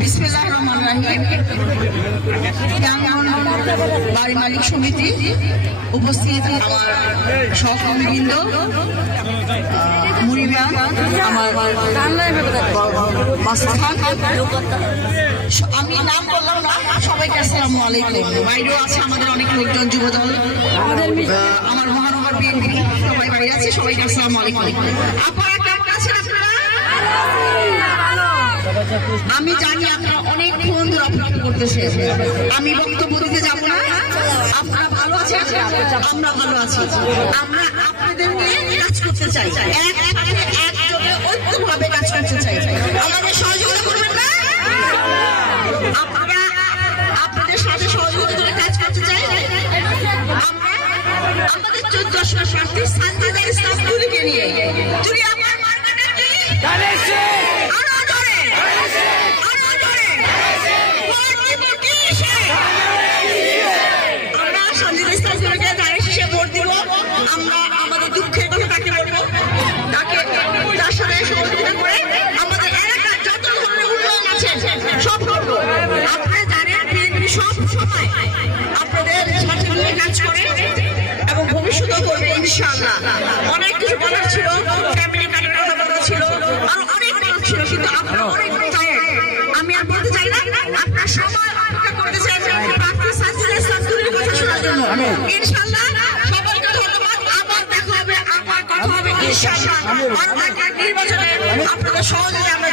বিসমিল্লাহির রহমানির রহিম। বাড়ি মালিক সমিতি উপস্থিত আমার সহকর্মীবৃন্দ, মুরিবা, আমার আমি নাম বললাম না, সবাইকে আসসালামু আলাইকুম। বাইরেও আছে আমাদের অনেক লোকজন, যুবদল, আমার মহানগর বিএনপি সবাই বাইরে আছে, সবাইকে আসসালামু আলাইকুম। আপনারা কেমন আছেন? আমি জানি আপনারা অনেকক্ষণ ধরে অপেক্ষা করতেছেন। আমি বক্তব্য দিতে যাব না। আপনারা ভালো আছেন, আমরা ভালো আছি। আমরা আপনাদের নিয়ে কাজ করতে চাই, একযোগে ঐক্যভাবে কাজ করতে চাই। আমাদের সহযোগিতা করবেন না? আপনারা আপনাদের সাথে সহযোগিতা করে কাজ করতে চাই। আমরা আমাদের 14 প্রার্থী সানজিদা ইসলামকে নিয়ে যদি আমার মার্কেটে আমরা আমাদের দুঃখের কথা তাকে বলবো, তার সাথে সহযোগিতা করে আমাদের এলাকার যত ধরনের উন্নয়ন আছে সব করবো। আপনারা জানেন বিএনপি সব সময় আপনাদের সাথে নিয়ে কাজ করে এবং ভবিষ্যতেও করবে ইনশাআল্লাহ। অনেক কিছু বলার ছিল, ফ্যামিলি কার্ডের কথা বলার ছিল, আরো অনেক বলার ছিল, কিন্তু আপনারা অনেক টায়ার্ড। আমি আর বলতে চাই না, আপনার সময় অপেক্ষা করতে চাই প্রার্থী সানজিদা ইসলামের কথা শোনার জন্য। ইনশাআল্লাহ সবাইকে ধন্যবাদ। আবার দেখা হবে, আবার কথা হবে ইনশাআল্লাহ। নির্বাচনে আপনাদের সহযোগিতা আমরা